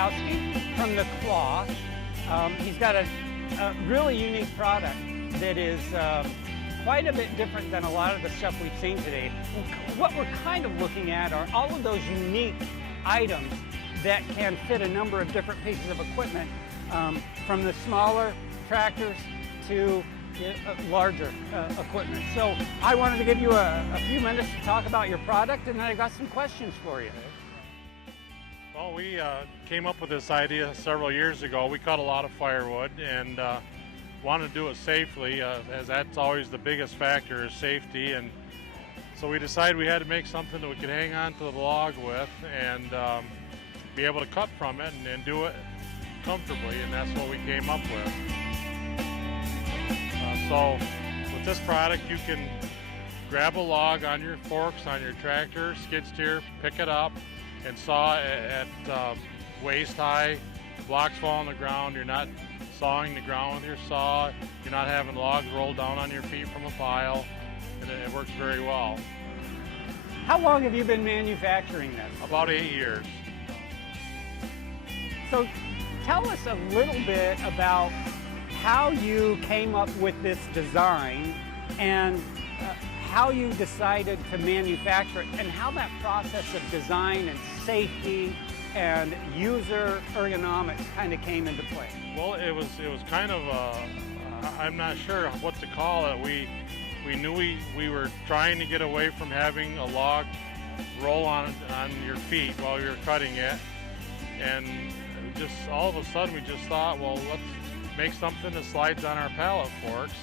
Krokowski from the KLAW. He's got a really unique product that is quite a bit different than a lot of the stuff we've seen today. What we're kind of looking at are all of those unique items that can fit a number of different pieces of equipment, from the smaller tractors to larger equipment. So I wanted to give you a few minutes to talk about your product, and then I got some questions for you. Well, we came up with this idea several years ago. We cut a lot of firewood and wanted to do it safely, as that's always the biggest factor, is safety. And so we decided we had to make something that we could hang on to the log with and be able to cut from it and do it comfortably, and that's what we came up with. So with this product, you can grab a log on your forks, on your tractor, skid steer, pick it up, and saw at waist high. Blocks fall on the ground. You're not sawing the ground with your saw. You're not having logs roll down on your feet from a pile, and it works very well. How long have you been manufacturing this? About 8 years. So tell us a little bit about how you came up with this design and how you decided to manufacture it, and how that process of design and safety and user ergonomics kind of came into play. Well, it was kind of I'm not sure what to call it. We knew we were trying to get away from having a log roll on your feet while you were cutting it, and just all of a sudden we just thought, well, let's make something that slides on our pallet forks.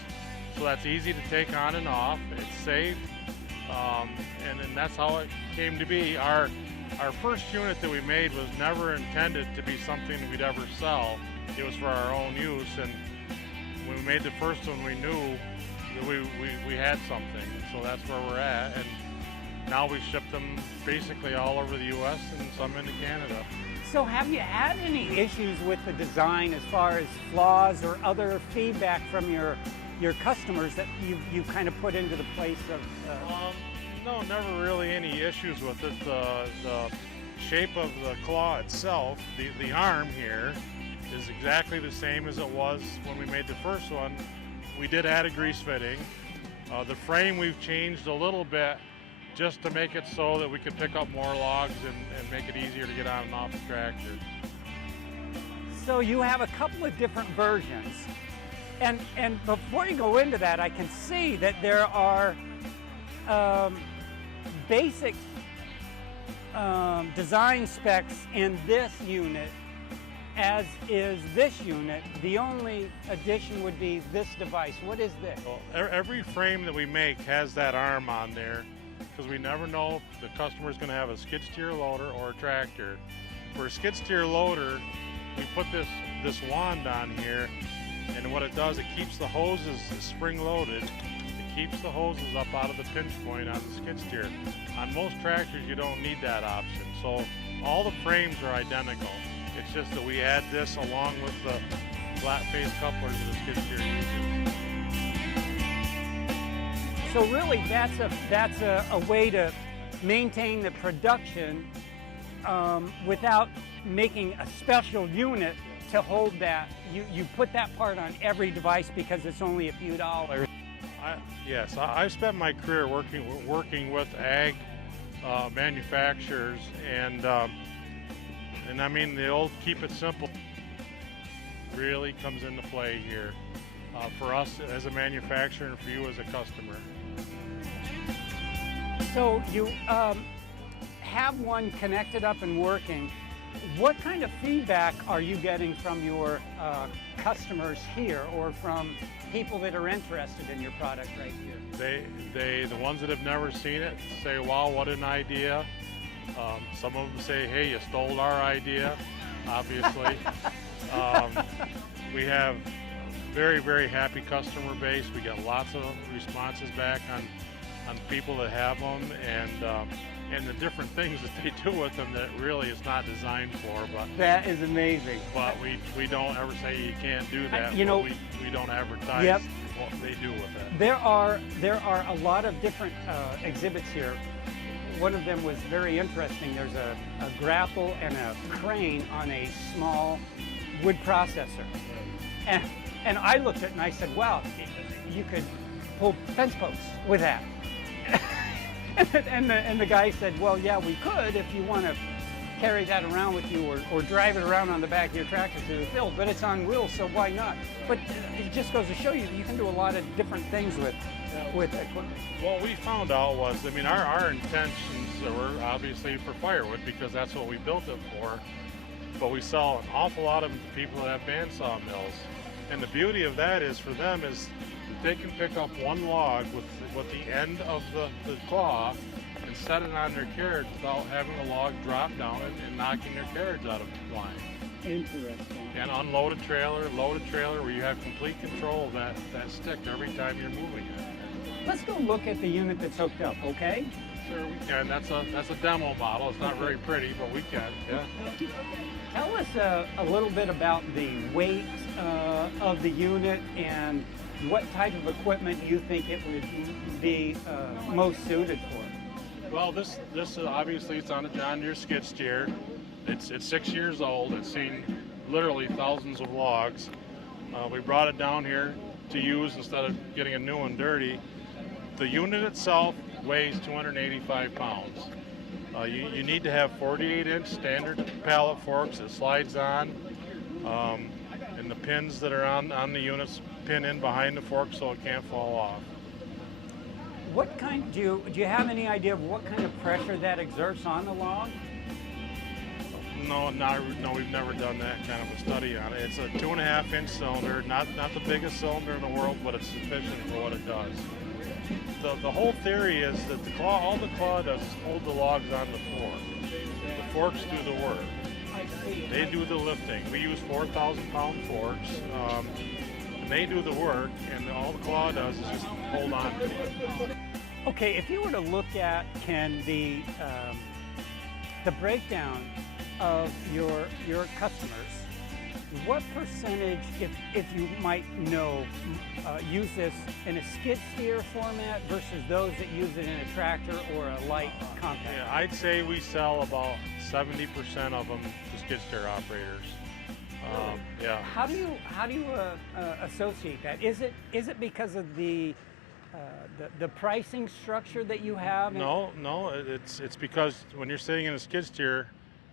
So that's easy to take on and off. It's safe, and then that's how it came to be. Our first unit that we made was never intended to be something we'd ever sell. It was for our own use, and when we made the first one, we knew that we had something. So that's where we're at, and now we ship them basically all over the U.S. and some into Canada. So have you had any issues with the design as far as flaws or other feedback from your customers that you kind of put into the place of? No, never really any issues with it. The shape of the claw itself, the arm here, is exactly the same as it was when we made the first one. We did add a grease fitting. The frame we've changed a little bit just to make it so that we could pick up more logs and make it easier to get on and off the tractor. So you have a couple of different versions. And before you go into that, I can see that there are basic design specs in this unit, as is this unit. The only addition would be this device. What is this? Well, every frame that we make has that arm on there, because we never know if the customer's going to have a skid steer loader or a tractor. For a skid steer loader, we put this wand on here, and what it does, it keeps the hoses spring-loaded. It keeps the hoses up out of the pinch point on the skid steer. On most tractors, you don't need that option. So all the frames are identical. It's just that we add this along with the flat face couplers that the skid steer uses. So really, that's a way to maintain the production without making a special unit to hold that. You put that part on every device because it's only a few dollars. Yes, I've spent my career working with ag manufacturers, and I mean, the old keep it simple really comes into play here for us as a manufacturer and for you as a customer. So you have one connected up and working. What kind of feedback are you getting from your customers here, or from people that are interested in your product right here? The ones that have never seen it say, wow, what an idea. Some of them say, hey, you stole our idea, obviously. We have a very, very happy customer base. We get lots of responses back on people that have them, and the different things that they do with them that really is not designed for. But that is amazing. But we don't ever say you can't do that. You know, we don't advertise yep. what they do with it. There are a lot of different exhibits here. one of them was very interesting. There's a grapple and a crane on a small wood processor. And I looked at it and I said, wow, you could pull fence posts with that. and the guy said, well, yeah, we could if you want to carry that around with you or drive it around on the back of your tractor through the field, but it's on wheels, so why not? But it just goes to show you you can do a lot of different things with equipment. What we found out was, I mean, our intentions were obviously for firewood because that's what we built it for, but we sell an awful lot of them to people that have bandsaw mills. And the beauty of that is for them is they can pick up one log with the end of the claw and set it on their carriage without having the log drop down and knocking their carriage out of line. Interesting. And unload a trailer, load a trailer where you have complete control of that stick every time you're moving it. Let's go look at the unit that's hooked up, okay? Sure, we can. That's a demo model. It's not very pretty, but we can. Yeah. Tell us a little bit about the weight of the unit and what type of equipment you think it would be most suited for. Well, this obviously it's on a John Deere skid steer. It's 6 years old. It's seen literally thousands of logs. We brought it down here to use instead of getting a new one dirty. The unit itself weighs 285 pounds. You need to have 48-inch standard pallet forks. It slides on, and the pins that are on the units pin in behind the fork so it can't fall off. What kind, do you have any idea of what kind of pressure that exerts on the log? No, we've never done that kind of a study on it. It's a 2.5-inch cylinder, not the biggest cylinder in the world, but it's sufficient for what it does. The whole theory is that all the claw does is hold the logs on the fork. The forks do the work. They do the lifting. We use 4,000-pound forks, and they do the work, and all the claw does is just hold on to it. Okay, if you were to look at, Ken, the breakdown of your customers, what percentage, if you might know, use this in a skid steer format versus those that use it in a tractor or a light compact? Yeah, I'd say we sell about 70% of them to skid steer operators. Yeah. How do you associate that? Is it because of the pricing structure that you have? No, it's because when you're sitting in a skid steer,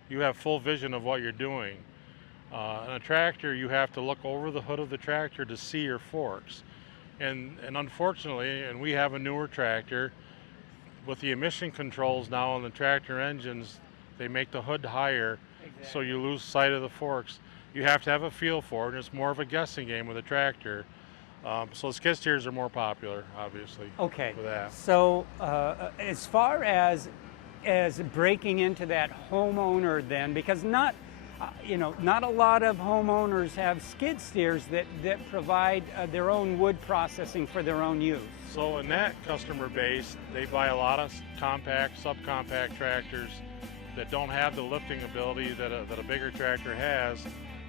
you have full vision of what you're doing. In a tractor, you have to look over the hood of the tractor to see your forks. And unfortunately, and we have a newer tractor, with the emission controls now on the tractor engines, they make the hood higher, exactly. So you lose sight of the forks. You have to have a feel for it, and it's more of a guessing game with a tractor. So skid steers are more popular, obviously. Okay. For that. So as far as breaking into that homeowner, then, because not a lot of homeowners have skid steers that provide their own wood processing for their own use. So in that customer base, they buy a lot of compact, subcompact tractors that don't have the lifting ability that a bigger tractor has,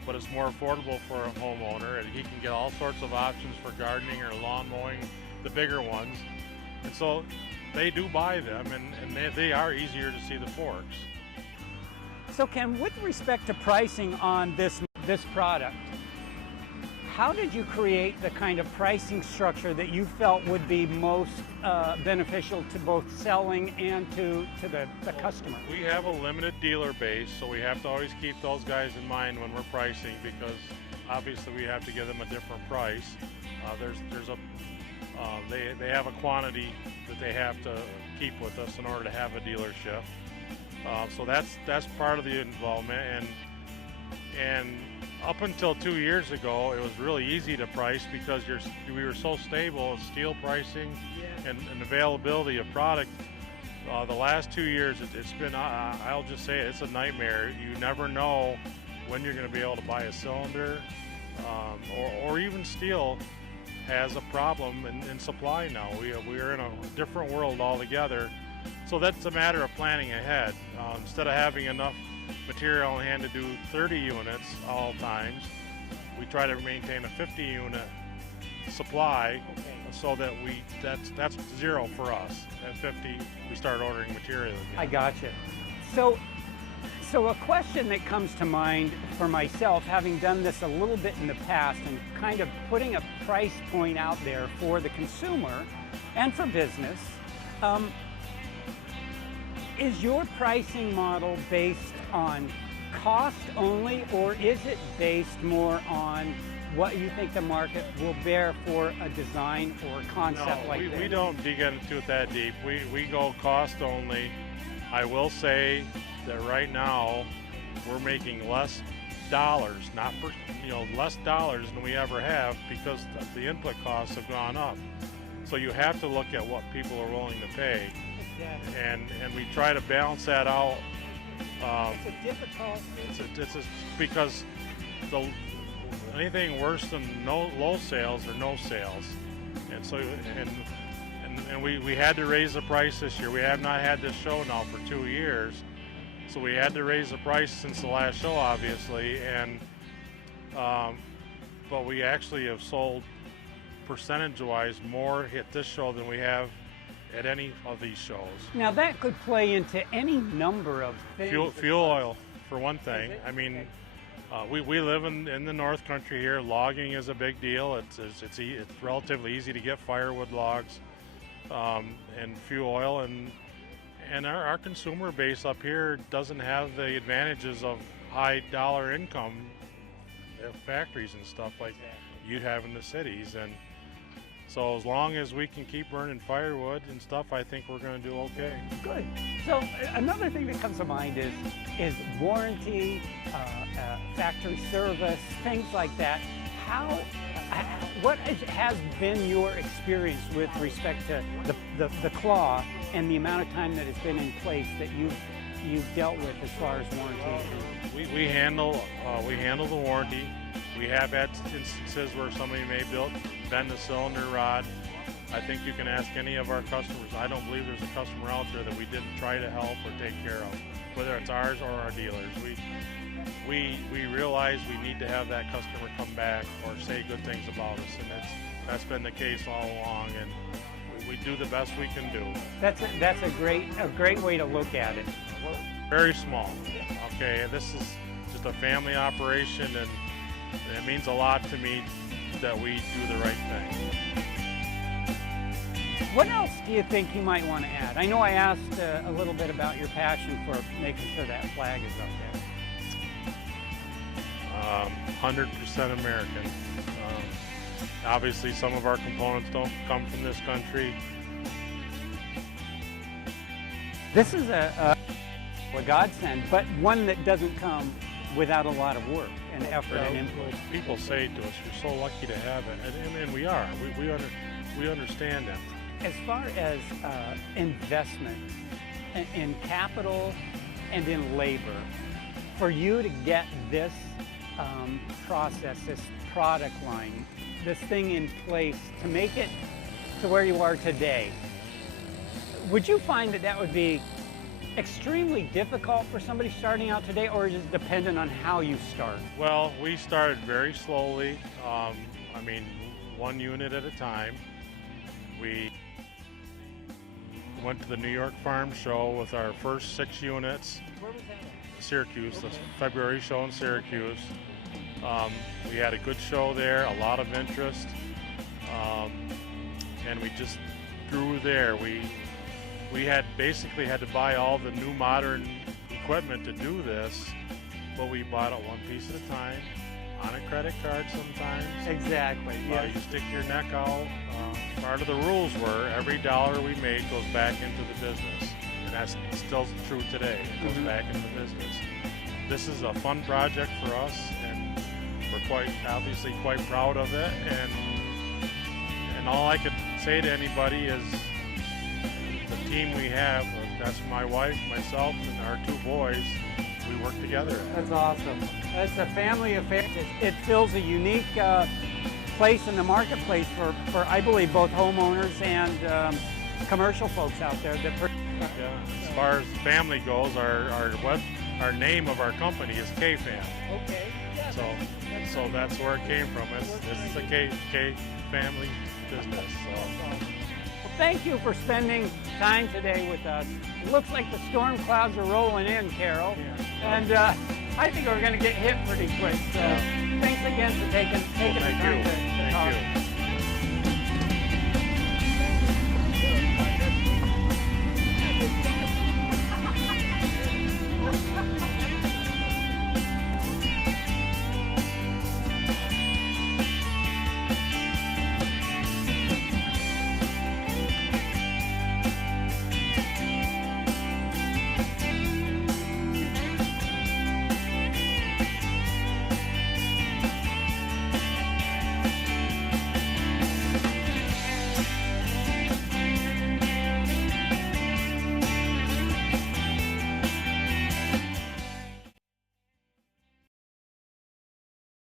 but it's more affordable for a homeowner, and he can get all sorts of options for gardening or lawn mowing, the bigger ones. And so they do buy them, and they are easier to see the forks. So Ken, with respect to pricing on this product, how did you create the kind of pricing structure that you felt would be most beneficial to both selling and to the customer? We have a limited dealer base, so we have to always keep those guys in mind when we're pricing, because obviously we have to give them a different price. They have a quantity that they have to keep with us in order to have a dealership. So that's part of the involvement, and up until 2 years ago, it was really easy to price because we were so stable in steel pricing and availability of product. The last 2 years, it's been, I'll just say it's a nightmare. You never know when you're going to be able to buy a cylinder, or even steel has a problem in supply now. We are in a different world altogether. So that's a matter of planning ahead. Instead of having enough material in hand to do 30 units all times, we try to maintain a 50 unit supply, Okay. so that that's zero for us. At 50, we start ordering material again. I gotcha. So a question that comes to mind for myself, having done this a little bit in the past and kind of putting a price point out there for the consumer and for business, is your pricing model based on cost only, or is it based more on what you think the market will bear for a design or a concept like this? We don't dig into it that deep. We go cost only. I will say that right now we're making less dollars, not for, less dollars than we ever have, because the input costs have gone up. So you have to look at what people are willing to pay. Exactly. And we try to balance that out. It's a difficult. It's because anything worse than low sales or no sales, and so and we had to raise the price this year. We have not had this show now for 2 years, so we had to raise the price since the last show, obviously, and but we actually have sold percentage-wise more at this show than we have at any of these shows. Now that could play into any number of things. Fuel oil, for one thing. I mean, we live in the North Country here. Logging is a big deal. It's relatively easy to get firewood logs and fuel oil, and our consumer base up here doesn't have the advantages of high dollar income factories and stuff like you'd have in the cities. And so as long as we can keep burning firewood and stuff, I think we're going to do okay. Good. So another thing that comes to mind is warranty, factory service, things like that. What has been your experience with respect to the KLAW and the amount of time that it's been in place that you've dealt with as far as warranty? We handle the warranty. We have had instances where somebody may bend the cylinder rod. I think you can ask any of our customers. I don't believe there's a customer out there that we didn't try to help or take care of, whether it's ours or our dealers. We realize we need to have that customer come back or say good things about us, and that's been the case all along, and we do the best we can do. That's a great way to look at it. We're very small. Okay, this is just a family operation, and it means a lot to me that we do the right thing. What else do you think you might want to add? I know I asked a little bit about your passion for making sure that flag is up there. 100% American. Obviously, some of our components don't come from this country. This is a godsend, but one that doesn't come without a lot of work and effort and input. People say to us, "You're so lucky to have it," and we are. We understand that. As far as investment in capital and in labor, for you to get this process, this product line, this thing in place to make it to where you are today, would you find that would be extremely difficult for somebody starting out today, or is it dependent on how you start? Well, we started very slowly. I mean, one unit at a time. We went to the New York Farm Show with our first 6 units. Where was that? Syracuse, Okay. the February show in Syracuse. We had a good show there, a lot of interest, and we just grew there. We had basically had to buy all the new modern equipment to do this, but we bought it one piece at a time, on a credit card sometimes. Exactly. Yeah. You stick your neck out. Part of the rules were every dollar we made goes back into the business, and that's still true today. It goes back into the business. This is a fun project for us, and we're obviously quite proud of it. And all I could say to anybody is the team we have. That's my wife, myself, and our 2 boys. We work together. That's awesome. That's a family affair. It fills a unique place in the marketplace for I believe, both homeowners and commercial folks out there. Yeah. As far as the family goes, our our name of our company is KFAM. Okay. Yeah, So that's where it came from. It's a K family business. So. Well, thank you for spending time today with us. It looks like the storm clouds are rolling in, Carol. Yeah. And I think we're going to get hit pretty quick. So thanks again for taking